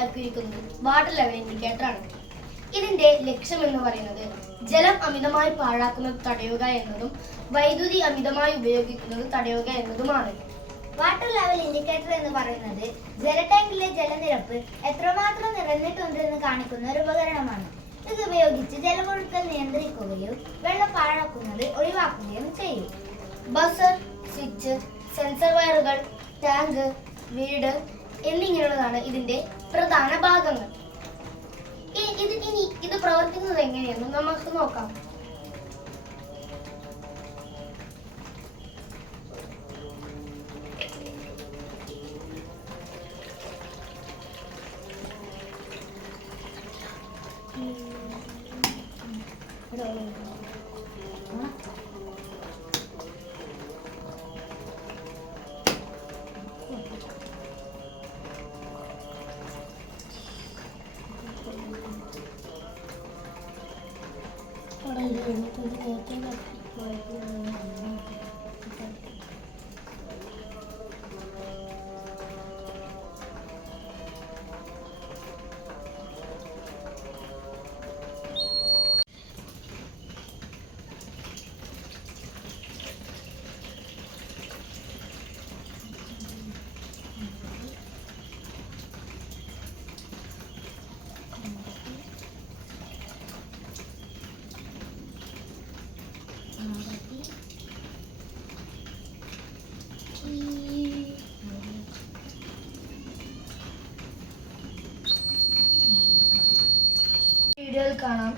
ഉണ്ടാക്കിയിരിക്കുന്നത് water level indicator ആണ്. ഇതിന്റെ ലക്ഷ്യം എന്ന് പറയുന്നത് ജലം അമിതമായി പാഴാക്കുന്നത് തടയുക എന്നതും വൈദ്യുതി അമിതമായി ഉപയോഗിക്കുന്നത് തടയുക എന്നതുമാണ്. വാട്ടർ ലെവൽ ഇൻഡിക്കേറ്റർ എന്ന് പറയുന്നത് ജലടാങ്കിലെ ജലനിരപ്പ് എത്രമാത്രം നിറഞ്ഞിട്ടുണ്ടെന്ന് കാണിക്കുന്ന ഒരു ഉപകരണമാണ്. ഇത് ഉപയോഗിച്ച് ജലമൊഴുക്കൽ നിയന്ത്രിക്കുകയും വെള്ളം പാഴാക്കുന്നത് ഒഴിവാക്കുകയും ചെയ്യും. ബസർ, സ്വിച്ച്, സെൻസർ വയറുകൾ, ടാങ്ക്, വീട് എന്നിങ്ങനെയുള്ളതാണ് ഇതിന്റെ പ്രധാന ഭാഗങ്ങൾ. ഇത് പ്രവർത്തിക്കുന്നത് എങ്ങനെയെന്ന് നമുക്ക് നോക്കാം. വീഡിയോയിൽ കാണാം.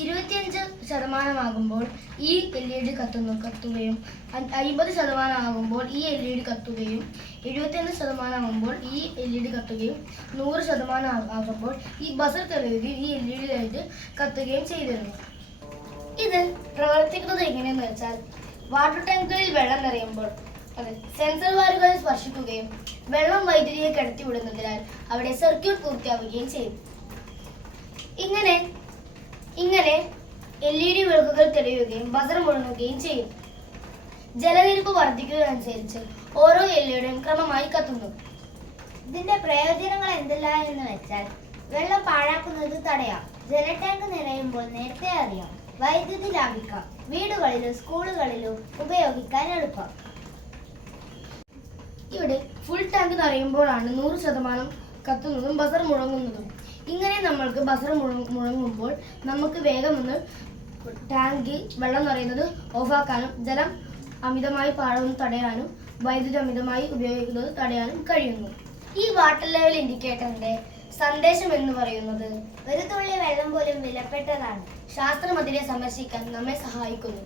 25% ഈ LED കത്തുകയും 50% ആകുമ്പോൾ ഈ LED കത്തുകയും 75% ഈ LED കത്തുകയും 100% ആകുമ്പോൾ ഈ ബസർ തെളിയുകയും ഈ LED ലൈറ്റ് കത്തുകയും ചെയ്തിരുന്നു. ഇത് പ്രവർത്തിക്കുന്നത് എങ്ങനെയെന്ന് വെച്ചാൽ വാട്ടർ ടാങ്കുകളിൽ വെള്ളം നിറയുമ്പോൾ അത് സെൻസർ വയറുകളിൽ സ്പർശിക്കുകയും വെള്ളം വൈദ്യുതിയെ കടത്തിവിടുന്നതിനാൽ അവിടെ സർക്യൂട്ട് പൂർത്തിയാവുകയും ചെയ്യും. ഇങ്ങനെ LED വിളക്കുകൾ തെളിയുകയും ബസർ മുഴങ്ങുകയും ചെയ്യും. ജലനിരപ്പ് വർദ്ധിക്കുന്നതനുസരിച്ച് ഓരോ LEDയും ക്രമമായി കത്തുന്നു. ഇതിന്റെ പ്രയോജനങ്ങൾ എന്തെല്ലാം എന്ന് വെച്ചാൽ വെള്ളം പാഴാക്കുന്നത് തടയാം, ജലടാങ്ക് നിറയുമ്പോൾ നേരത്തെ അറിയാം, വൈദ്യുതി ലാഭിക്കാം, വീടുകളിലും സ്കൂളുകളിലും ഉപയോഗിക്കാൻ എളുപ്പം. ഇവിടെ ഫുൾ ടാങ്ക് നിറയുമ്പോഴാണ് 100% കത്തുന്നതും ബസർ മുഴങ്ങുന്നതും. ഇങ്ങനെ നമ്മൾക്ക് ബസർ മുഴങ്ങുമ്പോൾ നമുക്ക് വേഗം ഒന്ന് ടാങ്കിൽ വെള്ളം നിറയുന്നത് ഓഫാക്കാനും ജലം അമിതമായി പാഴുന്നത് തടയാനും വൈദ്യുതി അമിതമായി ഉപയോഗിക്കുന്നത് തടയാനും കഴിയുന്നു. ഈ വാട്ടർ ലെവൽ ഇൻഡിക്കേറ്ററിന്റെ സന്ദേശം എന്ന് പറയുന്നത് ഒരു തുള്ളി വെള്ളം പോലും വിലപ്പെട്ടതാണ്. ശാസ്ത്രം അതിനെ സംരക്ഷിക്കാൻ നമ്മെ സഹായിക്കുന്നു.